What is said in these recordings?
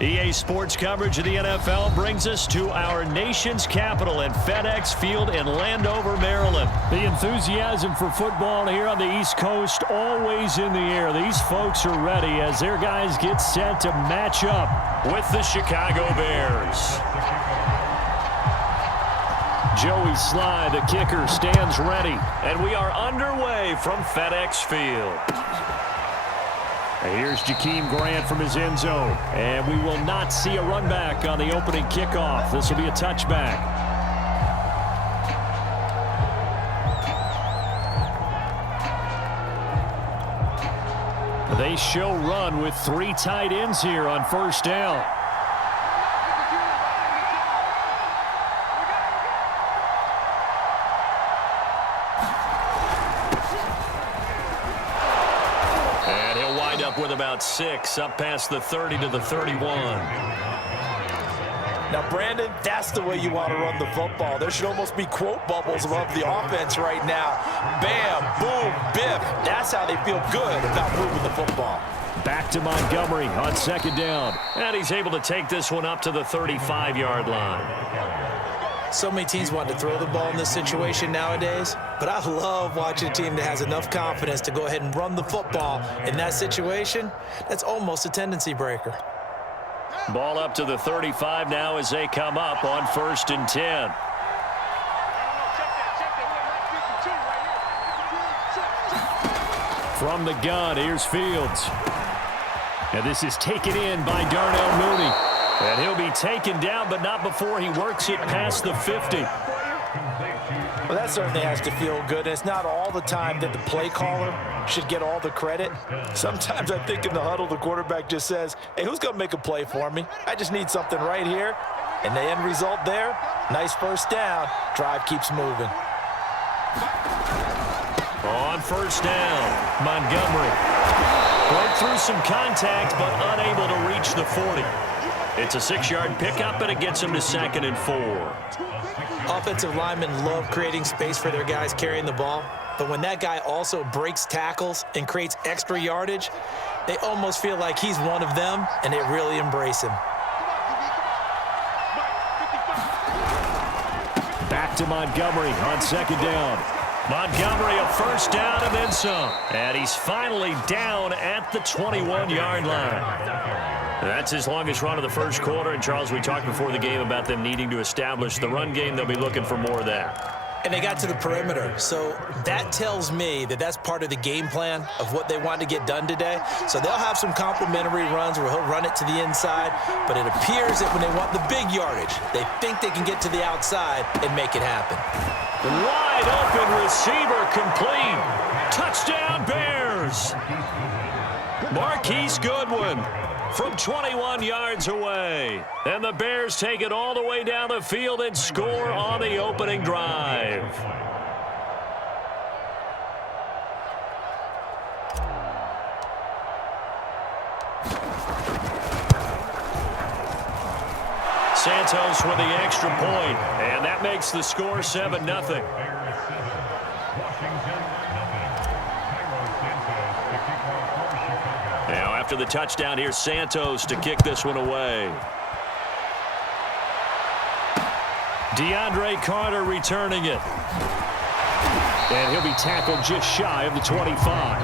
EA Sports coverage of the NFL brings us to our nation's capital at FedEx Field in Landover, Maryland. The enthusiasm for football here on the East Coast always in the air. These folks are ready as their guys get set to match up with the Chicago Bears. Joey Sly, the kicker, stands ready, and we are underway from FedEx Field. Here's Jakeem Grant from his end zone. And we will not see a run back on the opening kickoff. This will be a touchback. They show run with 3 tight ends here on first down. With about 6 up past the 30 to the 31. Now, Brandon, that's the way you want to run the football. There should almost be quote bubbles above the offense right now. Bam, boom, biff. That's how they feel good about moving the football. Back to Montgomery on second down. And he's able to take this one up to the 35-yard line. So many teams want to throw the ball in this situation nowadays, but I love watching a team that has enough confidence to go ahead and run the football in that situation. That's almost a tendency breaker. Ball up to the 35 now as they come up on 1st and 10. From the gun, here's Fields. And this is taken in by Darnell Mooney. And he'll be taken down, but not before he works it past the 50. Well, that certainly has to feel good. It's not all the time that the play caller should get all the credit. Sometimes I think in the huddle, the quarterback just says, hey, who's going to make a play for me? I just need something right here. And the end result there, nice first down. Drive keeps moving. On first down, Montgomery. Broke through some contact, but unable to reach the 40. It's a 6-yard pickup, and it gets him to 2nd and 4. Offensive linemen love creating space for their guys carrying the ball, but when that guy also breaks tackles and creates extra yardage, they almost feel like he's one of them, and they really embrace him. Back to Montgomery on second down. Montgomery, a first down and then some. And he's finally down at the 21-yard line. That's his longest run of the first quarter. And, Charles, we talked before the game about them needing to establish the run game. They'll be looking for more of that. And they got to the perimeter. So that tells me that that's part of the game plan of what they want to get done today. So they'll have some complementary runs where he'll run it to the inside. But it appears that when they want the big yardage, they think they can get to the outside and make it happen. Wide open receiver complete. Touchdown Bears. Marquise Goodwin from 21 yards away. And the Bears take it all the way down the field and score on the opening drive. Santos with the extra point, and that makes the score 7-0. Now after the touchdown, here's Santos to kick this one away. DeAndre Carter returning it. And he'll be tackled just shy of the 25.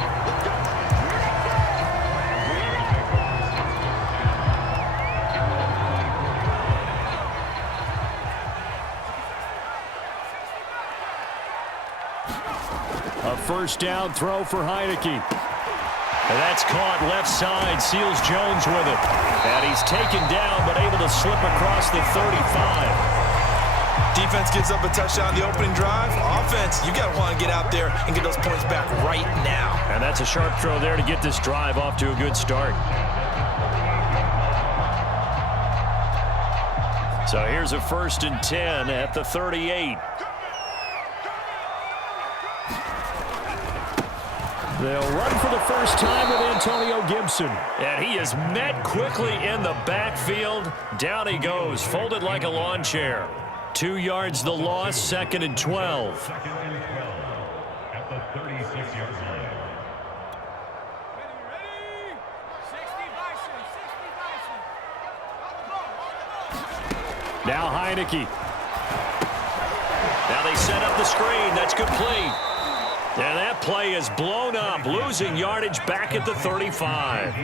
A first down throw for Heineke. And that's caught left side. Seals Jones with it. And he's taken down but able to slip across the 35. Defense gives up a touchdown on the opening drive. Offense, you got to want to get out there and get those points back right now. And that's a sharp throw there to get this drive off to a good start. So here's a 1st and 10 at the 38. They'll run for the first time with Antonio Gibson. And he is met quickly in the backfield. Down he goes, folded like a lawn chair. 2 yards the loss, 2nd and 12. At the 36-yard line. Now Heineke. Now they set up the screen. That's complete. And that play is blown up, losing yardage back at the 35.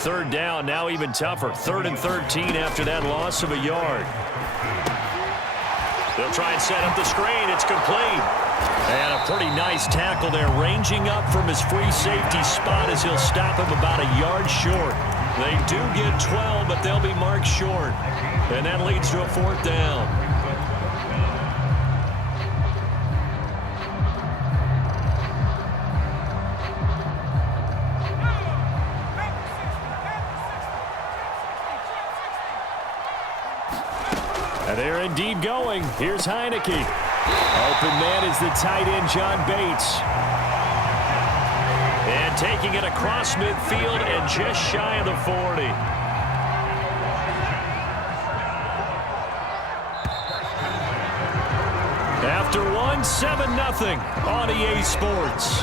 Third down, now even tougher. 3rd and 13 after that loss of a yard. They'll try and set up the screen. It's complete. And a pretty nice tackle there, ranging up from his free safety spot as he'll stop him about a yard short. They do get 12, but they'll be marked short. And that leads to a 4th down. And they're indeed going. Here's Heineke. Open man is the tight end, John Bates. And taking it across midfield and just shy of the 40. After one, 7-0 on EA Sports.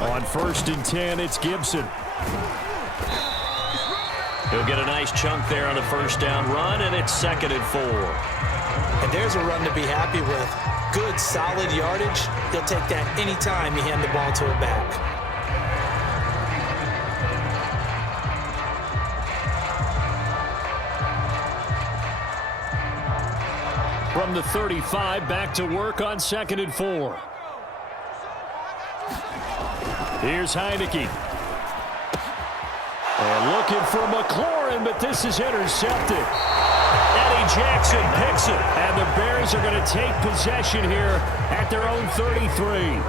On 1st and 10, it's Gibson. He'll get a nice chunk there on the 1st down run, and it's 2nd and 4. And there's a run to be happy with. Good, solid yardage. He'll take that anytime you hand the ball to a back. From the 35, back to work on 2nd and 4. Here's Heineke. And looking for McLaurin, but this is intercepted. Eddie Jackson picks it, and the Bears are going to take possession here at their own 33.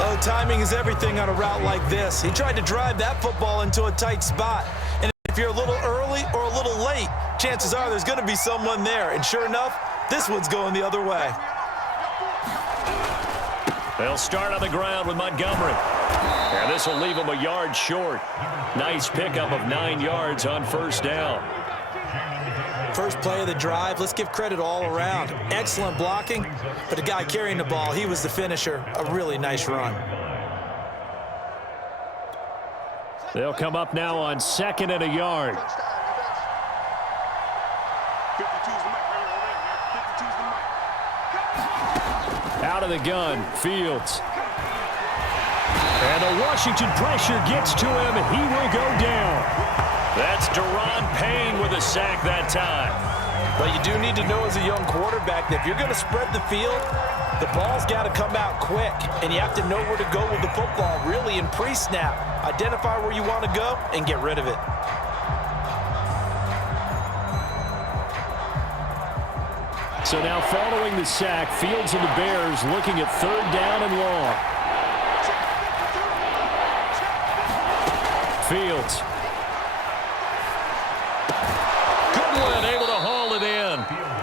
Oh, timing is everything on a route like this. He tried to drive that football into a tight spot. And if you're a little early or a little late, chances are there's going to be someone there. And sure enough, this one's going the other way. They'll start on the ground with Montgomery. And this will leave him a yard short. Nice pickup of 9 yards on 1st down. First play of the drive, let's give credit all around. Excellent blocking, but the guy carrying the ball, he was the finisher. A really nice run. They'll come up now on 2nd and a yard. Out of the gun, Fields. And the Washington pressure gets to him, and he will go down. That's Deron Payne with a sack that time. But you do need to know as a young quarterback that if you're going to spread the field, the ball's got to come out quick, and you have to know where to go with the football really in pre-snap. Identify where you want to go and get rid of it. So now following the sack, Fields and the Bears looking at 3rd down and long. Fields. Goodwin able to haul it in.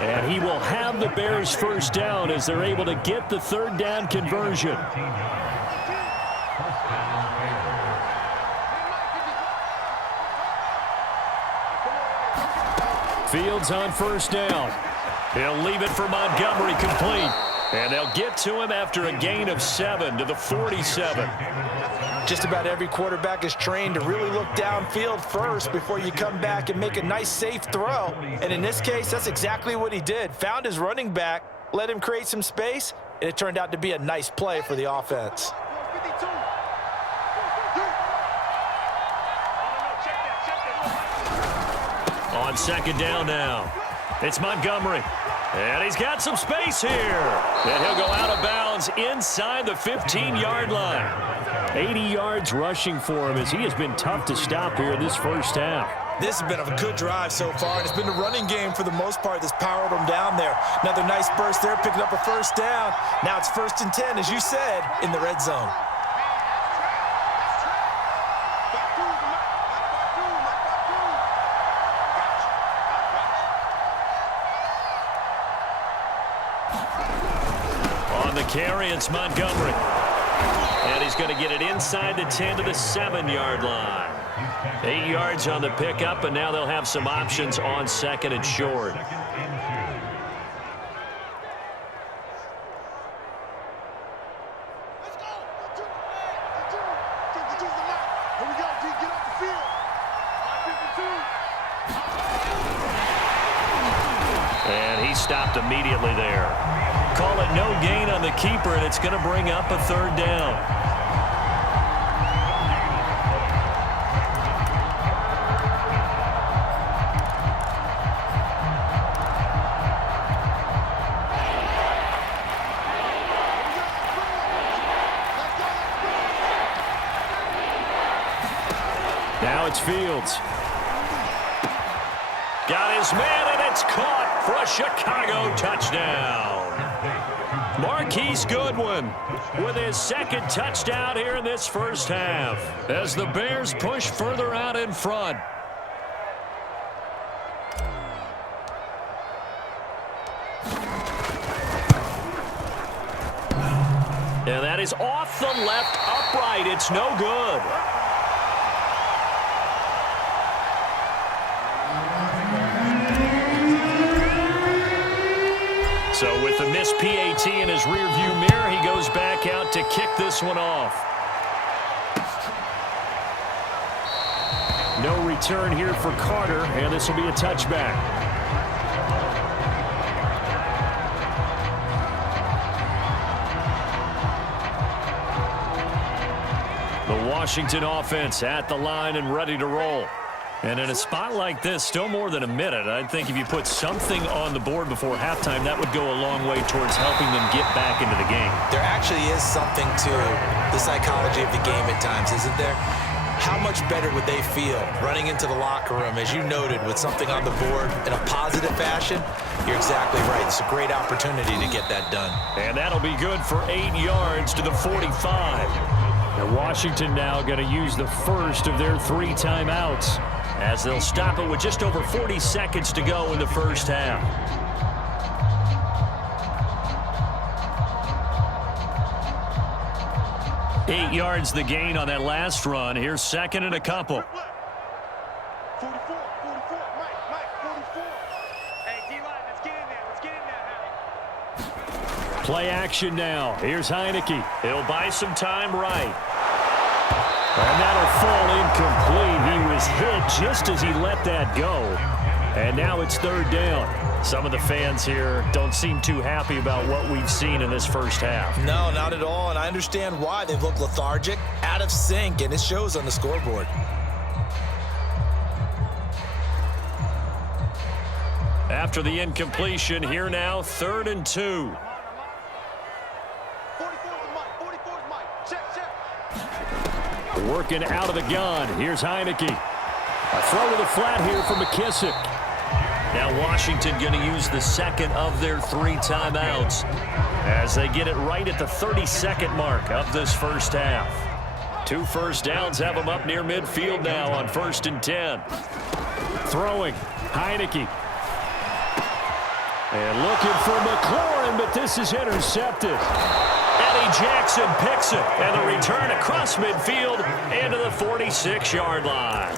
And he will have the Bears 1st down as they're able to get the 3rd down conversion. Fields on 1st down. He'll leave it for Montgomery complete. And they'll get to him after a gain of 7 to the 47. Just about every quarterback is trained to really look downfield first before you come back and make a nice, safe throw. And in this case, that's exactly what he did. Found his running back, let him create some space, and it turned out to be a nice play for the offense. On 2nd down now, it's Montgomery. And he's got some space here. And he'll go out of bounds inside the 15-yard line. 80 yards rushing for him as he has been tough to stop here in this 1st half. This has been a good drive so far, and it's been the running game for the most part that's powered them down there. Another nice burst there, picking up a 1st down. Now it's 1st and 10, as you said, in the red zone. On the carry, it's Montgomery. And he's going to get it inside the 10 to the 7-yard line. 8 yards on the pickup, and now they'll have some options on 2nd and short. stopped immediately there. Call it no gain on the keeper, and it's going to bring up a third down. Now it's Fields. Got his man, and it's caught for a Chicago touchdown. Marquise Goodwin with his second touchdown here in this first half as the Bears push further out in front. And that is off the left upright. It's no good. So with the missed PAT in his rearview mirror, he goes back out to kick this one off. No return here for Carter, and this will be a touchback. The Washington offense at the line and ready to roll. And in a spot like this, still more than a minute, I think if you put something on the board before halftime, that would go a long way towards helping them get back into the game. There actually is something to the psychology of the game at times, isn't there? How much better would they feel running into the locker room, as you noted, with something on the board in a positive fashion? You're exactly right. It's a great opportunity to get that done. And that'll be good for 8 yards to the 45. And Washington now going to use the first of their 3 timeouts, as they'll stop it with just over 40 seconds to go in the first half. Eight yards the gain on that last run. Here's second and a couple. 44, Mike, 44. Hey, D-line, let's get in there. Let's get in there, Harry. Play action now. Here's Heineke. He'll buy some time right. And that'll fall incomplete. He was hit just as he let that go. And now it's third down. Some of the fans here don't seem too happy about what we've seen in this first half. No, not at all, and I understand why. They look lethargic, out of sync, and it shows on the scoreboard. After the incompletion, here now, 3rd and 2. 44 Mike. Check. Working out of the gun. Here's Heineke. A throw to the flat here for McKissick. Now Washington going to use the second of their 3 timeouts as they get it right at the 32nd mark of this first half. 2 first downs have them up near midfield now on 1st and 10. Throwing. Heineke. And looking for McLaurin, but this is intercepted. Eddie Jackson picks it, and the return across midfield into the 46-yard line.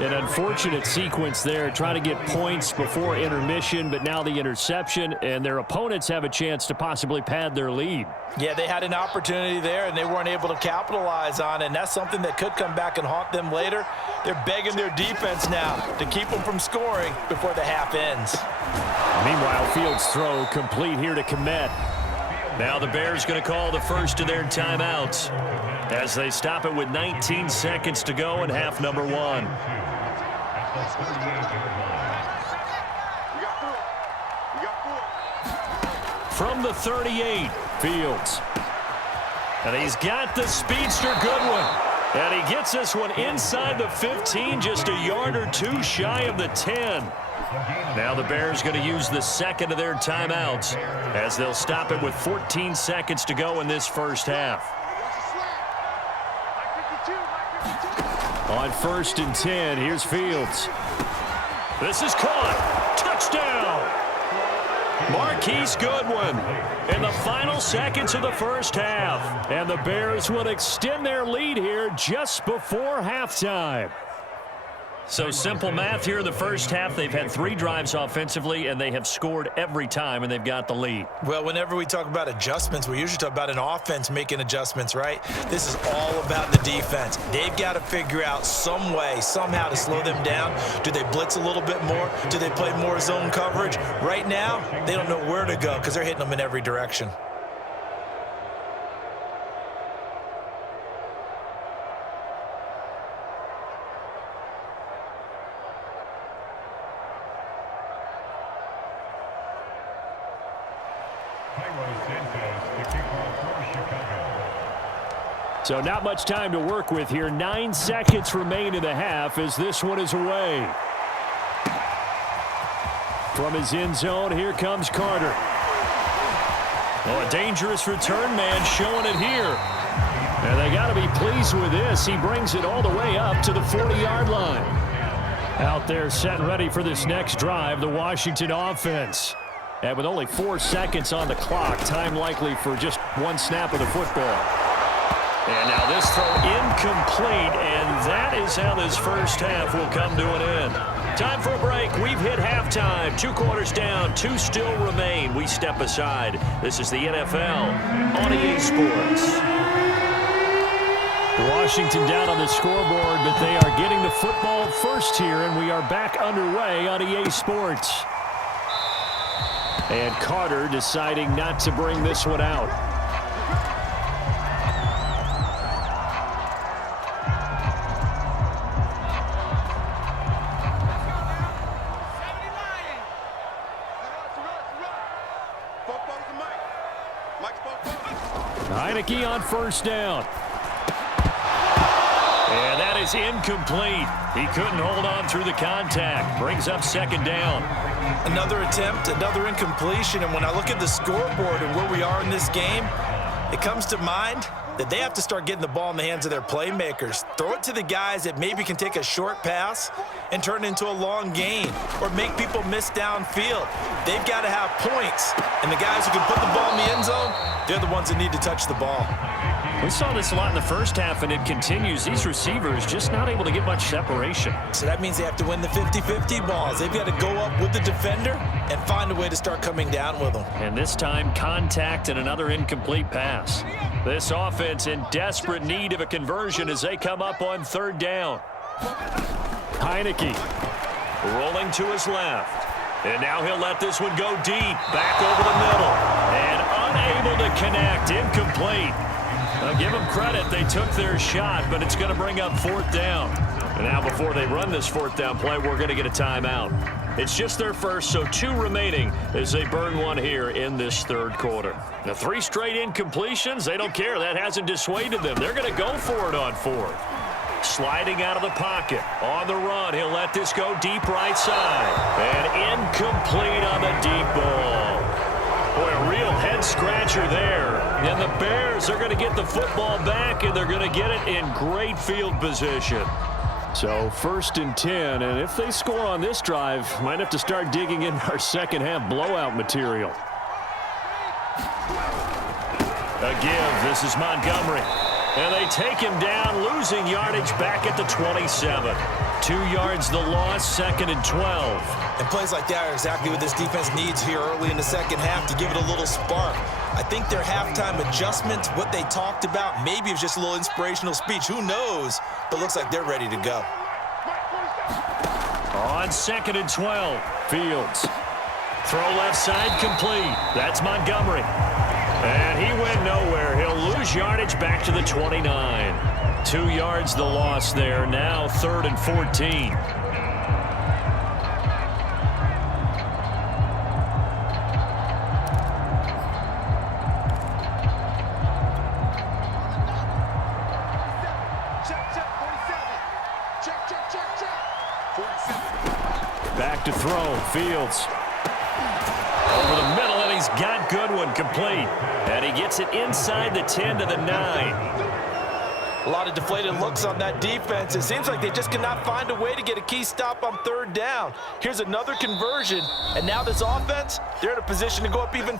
An unfortunate sequence there, trying to get points before intermission, but now the interception, and their opponents have a chance to possibly pad their lead. Yeah, they had an opportunity there, and they weren't able to capitalize on it, and that's something that could come back and haunt them later. They're begging their defense now to keep them from scoring before the half ends. Meanwhile, Fields' throw complete here to Komet. Now the Bears going to call the first of their timeouts as they stop it with 19 seconds to go in half number 1. From the 38, Fields. And he's got the speedster Goodwin. And he gets this one inside the 15, just a yard or 2 shy of the 10. Now the Bears going to use the second of their timeouts as they'll stop it with 14 seconds to go in this first half. On 1st and 10, here's Fields. This is caught. Touchdown! Marquise Goodwin in the final seconds of the first half. And the Bears will extend their lead here just before halftime. So simple math here in the first half. They've had 3 drives offensively, and they have scored every time, and they've got the lead. Well, whenever we talk about adjustments, we usually talk about an offense making adjustments, right? This is all about the defense. They've got to figure out some way, somehow to slow them down. Do they blitz a little bit more? Do they play more zone coverage? Right now, they don't know where to go because they're hitting them in every direction. So not much time to work with here. 9 seconds remain in the half as this one is away. From his end zone, here comes Carter. Oh, a dangerous return man showing it here. And they got to be pleased with this. He brings it all the way up to the 40-yard line. Out there set and ready for this next drive, the Washington offense. And with only 4 seconds on the clock, time likely for just 1 snap of the football. And now this throw incomplete, and that is how this first half will come to an end. Time for a break. We've hit halftime. 2 quarters down, 2 still remain. We step aside. This is the NFL on EA Sports. Washington down on the scoreboard, but they are getting the football first here, and we are back underway on EA Sports. And Carter deciding not to bring this one out. Heineke on first down. And that is incomplete. He couldn't hold on through the contact. Brings up second down. Another attempt, another incompletion. And when I look at the scoreboard and where we are in this game, it comes to mind that they have to start getting the ball in the hands of their playmakers. Throw it to the guys that maybe can take a short pass and turn it into a long gain or make people miss downfield. They've got to have points. And the guys who can put the ball in the end zone, they're the ones that need to touch the ball. We saw this a lot in the first half, and it continues. These receivers just not able to get much separation. So that means they have to win the 50-50 balls. They've got to go up with the defender and find a way to start coming down with them. And this time, contact and another incomplete pass. This offense in desperate need of a conversion as they come up on third down. Heineke rolling to his left. And now he'll let this one go deep, back over the middle. And unable to connect, incomplete. Now give them credit, they took their shot, but it's going to bring up fourth down. And now before they run this fourth down play, we're going to get a timeout. It's just their first, so 2 remaining as they burn one here in this third quarter. Now 3 straight incompletions, they don't care. That hasn't dissuaded them. They're going to go for it on fourth. Sliding out of the pocket. On the run, he'll let this go deep right side. And incomplete on the deep ball. Boy, a real head-scratcher there. And the Bears are going to get the football back, and they're going to get it in great field position. So 1st and 10, and if they score on this drive, might have to start digging in our second half blowout material. A give. This is Montgomery. And they take him down, losing yardage back at the 27. 2 yards the loss, 2nd and 12. And plays like that are exactly what this defense needs here early in the second half to give it a little spark. I think their halftime adjustments, what they talked about, maybe it was just a little inspirational speech. Who knows? But looks like they're ready to go. On 2nd and 12, Fields. Throw left side complete. That's Montgomery. And he went nowhere. He'll lose yardage back to the 29. 2 yards the loss there. Now 3rd and 14. Back to throw. Fields. Over the middle, and he's got Goodwin complete. And he gets it inside the 10 to the 9. A lot of deflated looks on that defense. It seems like they just cannot find a way to get a key stop on third down. Here's another conversion, and now this offense, they're in a position to go up even